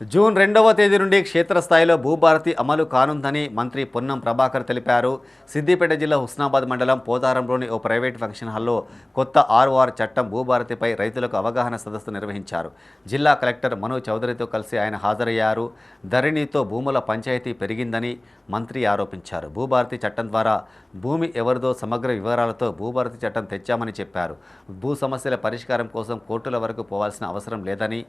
June రెండవ తేదీ నుండి క్షేత్రస్థాయిలో భూభారతి అమలు కానుందని మంత్రి పొన్నం ప్రభాకర్ తెలిపారు. సిద్దిపేట జిల్లా హుస్నాబాద్ మండలం పోతారంలోని ఓ ప్రైవేట్ ఫంక్షన్ హాల్లో కొత్త ఆర్ఓఆర్ చట్టం భూభారతిపై రైతులకు అవగాహన సదస్సు నిర్వహించారు. జిల్లా కలెక్టర్ మను చౌదరితో కలిసి ఆయన హాజరయ్యారు. ధరణితో భూముల పంచాయతీ పెరిగిందని మంత్రి ఆరోపించారు. భూభారతి చట్టం ద్వారా భూమి ఎవరిదో సమగ్ర వివరాలతో భూభారతి చట్టం తెచ్చామని చెప్పారు. భూ సమస్యల పరిష్కారం కోసం కోర్టుల వరకు పోవాల్సిన అవసరం లేదని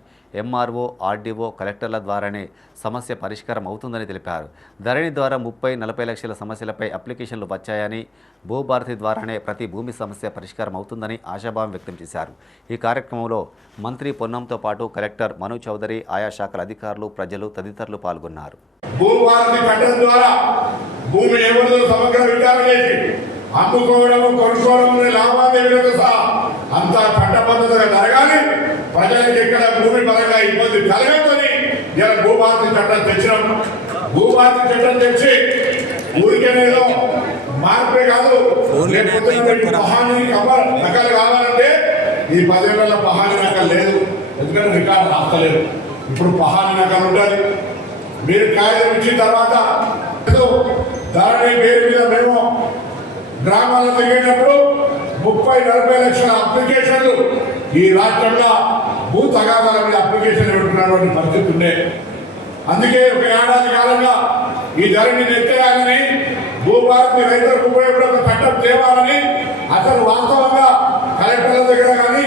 ఎంఆర్ఓ ఆర్డీఓ కలెక్టర్ల ద్వారానే సమస్య పరిష్కారం అవుతుందని తెలిపారు. ధరణి ద్వారా ముప్పై నలభై లక్షల సమస్యలపై అప్లికేషన్లు వచ్చాయని భూభారతి ద్వారానే ప్రతి భూమి సమస్య పరిష్కారం అవుతుందని ఆశాభావం వ్యక్తం చేశారు. ఈ కార్యక్రమంలో మంత్రి పొన్నంతో పాటు కలెక్టర్ మను చౌదరి ఆయా శాఖల అధికారులు ప్రజలు తదితరులు పాల్గొన్నారు. భూభారతి చట్టం ద్వారా భూమి ఎవరిదో సమగ్ర విచారణ అమ్ముకోవడము కొనుక్కోవడం లావాదేవీలతో సహా అంతా చట్టబద్ధతగా జరగాలి. ప్రజలకు ఇక్కడ భూమి పరంగా ఇబ్బంది కలగదు ఇలా భూభారతి చట్టం తెచ్చినాం భూభారతి చట్టం తెచ్చి ఊరికేనేదో మార్పే కాదు. కవర్ నకలు కావాలంటే ఈ పదేళ్ళ పహాని నకలు లేదు. ఎందుకంటే రికార్డు రాస్తలేదు. ఇప్పుడు పహాని నకలు ఉండాలి. మీరు కాగితం ఇచ్చిన తర్వాత ఏదో ధరణి పేరు మీద మేము గ్రామాల్లో తిరిగేటప్పుడు ముప్పై నలభై లక్షల అప్లికేషన్లు ఈ రాష్ట్రంలో భూ తగాదాల మీద అప్లికేషన్ పెట్టుకున్నటువంటి పరిస్థితి ఉండే. అందుకే ఒక ఏడాది కాలంగా ఈ ధరని నెత్తేయాలని భూభారతి రైతులకు ఉపయోగపడే ఒక చట్టం తేవాలని అసలు వాస్తవంగా కలెక్టర్ల దగ్గర కానీ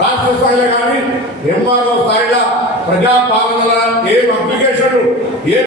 రాష్ట్ర స్థాయిలో కానీ ఎంఆర్ఓ స్థాయిలో ప్రజాపాలనల ఏం అప్లికేషన్